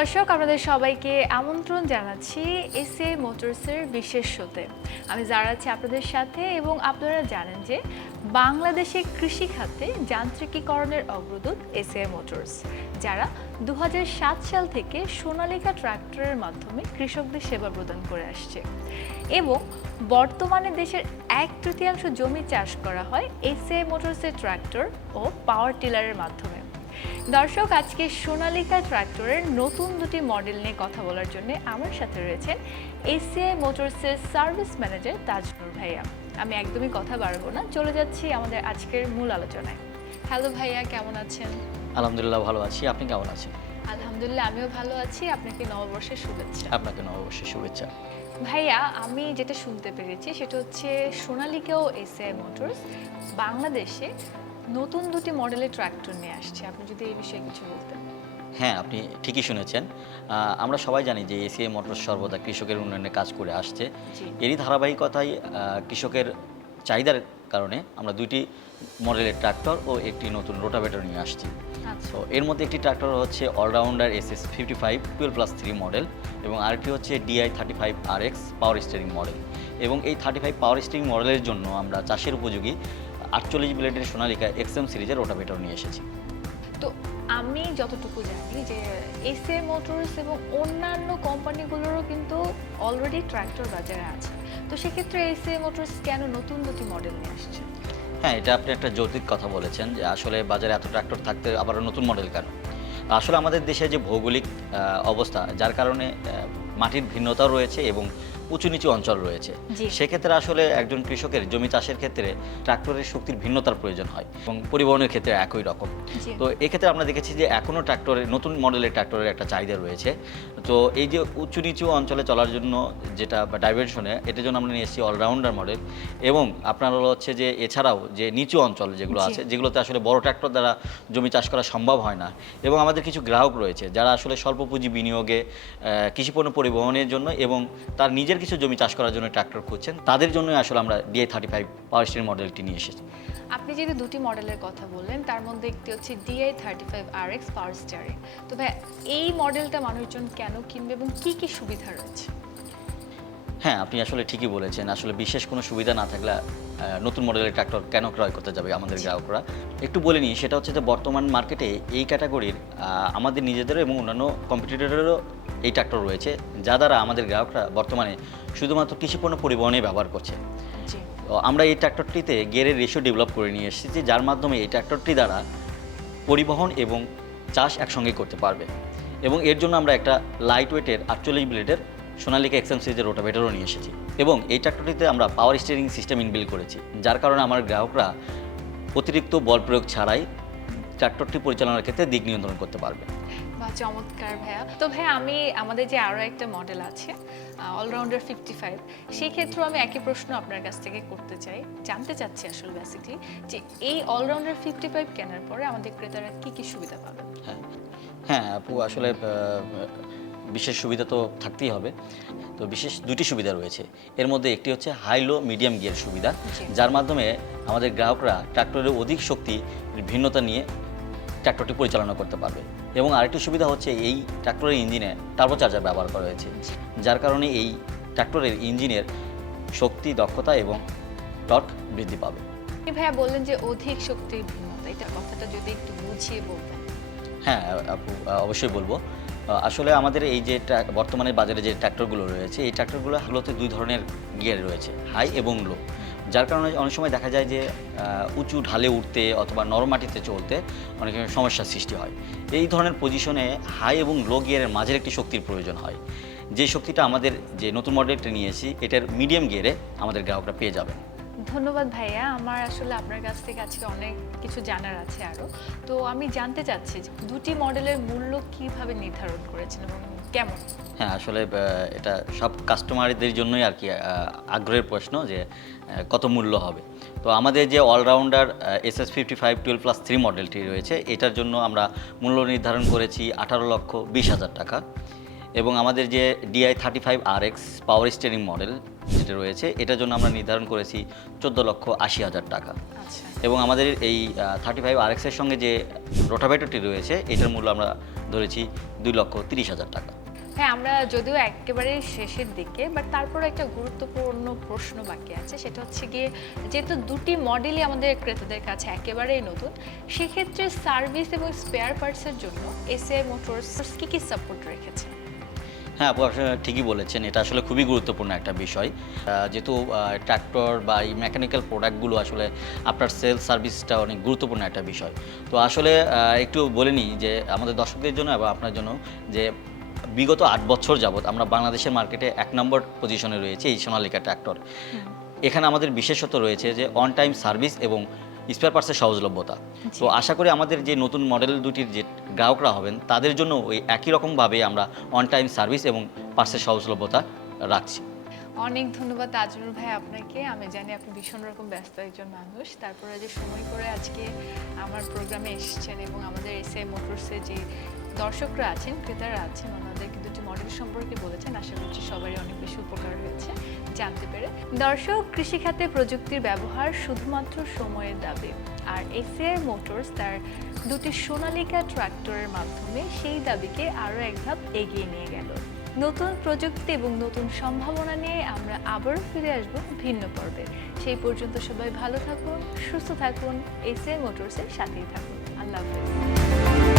দর্শক, আপনাদের সবাইকে আমন্ত্রণ জানাচ্ছি এসএ মোটরসের বিশেষ শোতে। আমি যারা আপনাদের সাথে এবং আপনারা জানেন যে বাংলাদেশে কৃষি খাতে যান্ত্রিকীকরণের অগ্রদূত এসএ মোটরস, যারা দু হাজার সাত সাল থেকে সোনালিকা ট্রাক্টরের মাধ্যমে কৃষকদের সেবা প্রদান করে আসছে। এবং বর্তমানে দেশের এক তৃতীয়াংশ জমি চাষ করা হয় এসএ মোটরসের ট্রাক্টর ও পাওয়ার টিলারের মাধ্যমে। দর্শক আজকে সোনালিকা ট্রাক্টরের নতুন দুটি মডেল নিয়ে কথা বলার জন্য আমার সাথে রয়েছেন এসিআই মোটরসের সার্ভিস ম্যানেজার তাজনুর ভাইয়া। আমি একদমই কথা বাড়বো না চলে যাচ্ছি আমাদের আজকের মূল আলোচনায়। হ্যালো ভাইয়া কেমন আছেন? আলহামদুলিল্লাহ ভালো আছি আপনি কেমন আছেন? আলহামদুলিল্লাহ আমিও ভালো আছি আপনাকে নববর্ষের শুভেচ্ছা? আপনাকে নববর্ষের শুভেচ্ছা। ভাইয়া আমি যেটা শুনতে পেরেছি সেটা হচ্ছে সোনালিকা ও এসিআই মোটরস বাংলাদেশে নতুন দুটি মডেলের ট্র্যাক্টর নিয়ে আসছে। আপনি যদি এই বিষয়ে কিছু বলতেন। হ্যাঁ আপনি ঠিকই শুনেছেন। আমরা সবাই জানি যে এসিআই মোটর সর্বদা কৃষকের উন্নয়নে কাজ করে আসছে। এরই ধারাবাহিকতায় কৃষকের চাহিদার কারণে আমরা দুইটি মডেলের ট্রাক্টর ও একটি নতুন রোটাভেটর নিয়ে আসছি। আচ্ছা। তো এর মধ্যে একটি ট্রাক্টর হচ্ছে allrounder S S fifty five twelve plus three model এবং আরেকটি হচ্ছে DI thirty five R X power steering model এবং এই থার্টি ফাইভ পাওয়ার স্টিয়ারিং মডেলের জন্য আমরা চাষের উপযোগী আটচল্লিশ ব্লেডের সোনালিকা এক্সএম সিরিজের রোটাভেটর নিয়ে এসেছি। তো আমি যতটুকু জানি যে এসএ মোটরস এবং অন্যান্য কোম্পানিগুলোরও কিন্তু অলরেডি ট্র্যাক্টর বাজারে আছে। তো সেক্ষেত্রে এসএ মোটরস কেন নতুন দুটি মডেল নিয়ে আসছে? হ্যাঁ এটা আপনি একটা যৌতিক কথা বলেছেন যে আসলে বাজারে এত ট্র্যাক্টর থাকতে আবার নতুন মডেল কেন? আসলে আমাদের দেশে যে ভৌগোলিক অবস্থা যার কারণে মাটির ভিন্নতাও রয়েছে এবং উঁচু নিচু অঞ্চল রয়েছে। সেক্ষেত্রে আসলে একজন কৃষকের জমি চাষের ক্ষেত্রে ট্রাক্টরের শক্তির ভিন্নতার প্রয়োজন হয় এবং পরিবহনের ক্ষেত্রে একই রকম। তো এক্ষেত্রে আমরা দেখেছি যে এখনও ট্রাক্টরের নতুন মডেলের ট্রাক্টরের একটা চাহিদা রয়েছে। তো এই যে উঁচু নিচু অঞ্চলে চলার জন্য যেটা বা ডাইভেনশনে এটার জন্য আমরা নিয়ে এসেছি অলরাউন্ডার মডেল এবং আপনার হলো হচ্ছে যে এছাড়াও যে নিচু অঞ্চল যেগুলো আছে যেগুলোতে আসলে বড় ট্রাক্টর দ্বারা জমি চাষ করা সম্ভব হয় না এবং আমাদের কিছু গ্রাহক রয়েছে যারা আসলে স্বল্প পুঁজি বিনিয়োগে কৃষিপণ্য পরিবহনের জন্য এবং তার নিজের কিছু জমি চাষ করার জন্য ট্রাক্টর খুঁজছেন তাদের জন্যই আসলে আমরা DI thirty five power steering মডেলটি নিয়ে এসেছি। আপনি যেহেতু দুটি মডেলের কথা বললেন তার মধ্যে একটি হচ্ছে DI thirty five R X power steering তো ভাই এই মডেলটা মানুষজন কেন কিনবে এবং কি কি সুবিধা রয়েছে? হ্যাঁ আপনি আসলে ঠিকই বলেছেন। আসলে বিশেষ কোনো সুবিধা না থাকলে নতুন মডেলের ট্রাক্টর কেন ক্রয় করতে যাবে আমাদের গ্রাহকরা? একটু বলে নিই সেটা হচ্ছে যে বর্তমান মার্কেটে এই ক্যাটাগরির আমাদের নিজেদেরও এবং অন্যান্য কম্পিটিটরেরও এই ট্রাক্টর রয়েছে যা দ্বারা আমাদের গ্রাহকরা বর্তমানে শুধুমাত্র কৃষিপণ্য পরিবহনে ব্যবহার করছে। আমরা এই ট্র্যাক্টরটিতে গিয়ারের রেশিও ডেভেলপ করে নিয়ে এসেছি যার মাধ্যমে এই ট্র্যাক্টরটি দ্বারা পরিবহন এবং চাষ একসঙ্গে করতে পারবে। এবং এর জন্য আমরা একটা লাইট ওয়েটের আটচল্লিশ ব্লেডের সোনালিকা এক্সএম সিরিজের রোটাভেটারও নিয়ে এসেছি। এবং এই ট্র্যাক্টরটিতে আমরা পাওয়ার স্টিয়ারিং সিস্টেম ইনবিল করেছি যার কারণে আমার গ্রাহকরা অতিরিক্ত বল প্রয়োগ ছাড়াই ট্র্যাক্টরটি পরিচালনার ক্ষেত্রে দিক নিয়ন্ত্রণ করতে পারবে। বা চমৎকার ভাইয়া। তো ভাইয়া আমি আমাদের যে আরও একটা মডেল আছে অলরাউন্ডার ফিফটি ফাইভ সেই ক্ষেত্রেও আমি একই প্রশ্ন আপনার কাছ থেকে করতে চাই। জানতে চাচ্ছি আসলে বেসিকলি যে এই অলরাউন্ডার ফিফটি ফাইভ কেনার পরে আমাদের ক্রেতারা কি কি সুবিধা পাবেন হ্যাঁ হ্যাঁ আপু আসলে বিশেষ সুবিধা তো থাকতেই হবে। তো বিশেষ দুটি সুবিধা রয়েছে। এর মধ্যে একটি হচ্ছে হাই লো মিডিয়াম গিয়ার সুবিধা যার মাধ্যমে আমাদের গ্রাহকরা ট্রাক্টরের অধিক শক্তি ভিন্নতা নিয়ে ট্রাক্টরটি পরিচালনা করতে পারবে। এবং আরেকটি সুবিধা হচ্ছে এই ট্রাক্টরের ইঞ্জিনে টার্বোচার্জার ব্যবহার করা হয়েছে যার কারণে এই ট্রাক্টরের ইঞ্জিনের শক্তি দক্ষতা এবং টর্ক বৃদ্ধি পাবে। ভাইয়া বললেন যে অধিক শক্তির ভিন্নতা এটা কথাটা যদি একটু বুঝিয়ে বলতেন। হ্যাঁ আপু অবশ্যই বলব। আসলে আমাদের এই যে বর্তমানে বাজারে যে ট্র্যাক্টরগুলো রয়েছে, এই ট্র্যাক্টরগুলো ট্র্যাক্টরগুলোতে দুই ধরনের গিয়ার রয়েছে, হাই এবং লো। যার কারণে অনেক সময় দেখা যায় যে উঁচু ঢালে উঠতে অথবা নরম মাটিতে চলতে অনেক সমস্যার সৃষ্টি হয়। এই ধরনের পজিশনে হাই এবং লো গিয়ারের মাঝের একটি শক্তির প্রয়োজন হয়। যে শক্তিটা আমাদের যে নতুন মডেলটা নিয়েছি, এটার মিডিয়াম গিয়ারে আমাদের গ্রাহকরা পেয়ে যাবেন। ধন্যবাদ ভাইয়া। আমার আসলে আপনার কাছ থেকে আজকে অনেক কিছু জানার আছে আরও তো আমি জানতে চাচ্ছি যে দুটি মডেলের মূল্য কীভাবে নির্ধারণ করেছেন এবং কেমন? হ্যাঁ আসলে এটা সব কাস্টমারদের জন্যই আর কি আগ্রহের প্রশ্ন যে কত মূল্য হবে। তো আমাদের যে all rounder S S fifty five twelve plus three মডেলটি রয়েছে, এটার জন্য আমরা মূল্য নির্ধারণ করেছি আঠারো লক্ষ বিশ হাজার টাকা। এবং আমাদের যে ডিআই থার্টি ফাইভ আর এক্স পাওয়ার স্টিয়ারিং মডেল যেটা রয়েছে এটার জন্য আমরা নির্ধারণ করেছি চোদ্দ লক্ষ আশি হাজার টাকা। আচ্ছা। এবং আমাদের এই থার্টি ফাইভ আর এর সঙ্গে যে রোটাভেটরটি রয়েছে এটার মূল্য আমরা ধরেছি দুই লক্ষ তিরিশ হাজার টাকা। হ্যাঁ আমরা যদিও একেবারে শেষের দিকে বাট তারপর একটা গুরুত্বপূর্ণ প্রশ্ন বাকি আছে সেটা হচ্ছে গিয়ে যেহেতু দুটি মডেলই আমাদের ক্রেতাদের কাছে একেবারেই নতুন সেক্ষেত্রে সার্ভিস এবং স্পেয়ার পার্টসের জন্য এসএ মোটরস কি কি সাপোর্ট রেখেছে? হ্যাঁ আপু ঠিকই বলেছেন। এটা আসলে খুবই গুরুত্বপূর্ণ একটা বিষয়। যেহেতু ট্র্যাক্টর বা এই মেকানিক্যাল প্রোডাক্টগুলো আসলে আপনার সেল সার্ভিসটা অনেক গুরুত্বপূর্ণ একটা বিষয়। তো আসলে একটু বলে নিই যে আমাদের দর্শকদের জন্য এবং আপনার জন্য যে বিগত আট বছর যাবৎ আমরা বাংলাদেশের মার্কেটে এক নম্বর পজিশনে রয়েছে এই সোনালিকা ট্র্যাক্টর এখানে আমাদের বিশেষত্ব রয়েছে যে অন টাইম সার্ভিস এবং স্পেয়ার পার্টসের সহজলভ্যতা। তো আশা করি আমাদের যে নতুন মডেল দুটির যে গ্রাহকরা হবেন তাদের জন্য ওই একই রকমভাবে আমরা অন টাইম সার্ভিস এবং পার্সের সহজলভ্যতা রাখছি। অনেক ধন্যবাদ তাজুল ভাই আপনাকে। আমি জানি আপনি ভীষণ রকম ব্যস্ত একজন মানুষ। তারপরে যে সময় করে আজকে আমার প্রোগ্রামে এসেছেন এবং আমাদের এসে মোটরসে যে দর্শকরা আছেন, ক্রেতারা আছেন, ওনাদের যে মডেল সম্পর্কে বলেছেন। আশা করছি সবারই অনেক বেশি উপকার হয়েছে জানতে পেরে। দর্শক, কৃষিখাতে প্রযুক্তির ব্যবহার শুধুমাত্র সময়ের দাবি। আর এসিআই মোটরস তার দুটি সোনালিকা ট্রাক্টরের মাধ্যমে সেই দাবিকে আরও এক ধাপ এগিয়ে নিয়ে গেল। নতুন প্রযুক্তি এবং নতুন সম্ভাবনা নিয়ে আমরা আবারও ফিরে আসব ভিন্ন পর্বে। সেই পর্যন্ত সবাই ভালো থাকুন, সুস্থ থাকুন এসএ মোটরসের সাথেই থাকুন। আল্লাহ হাফেজ।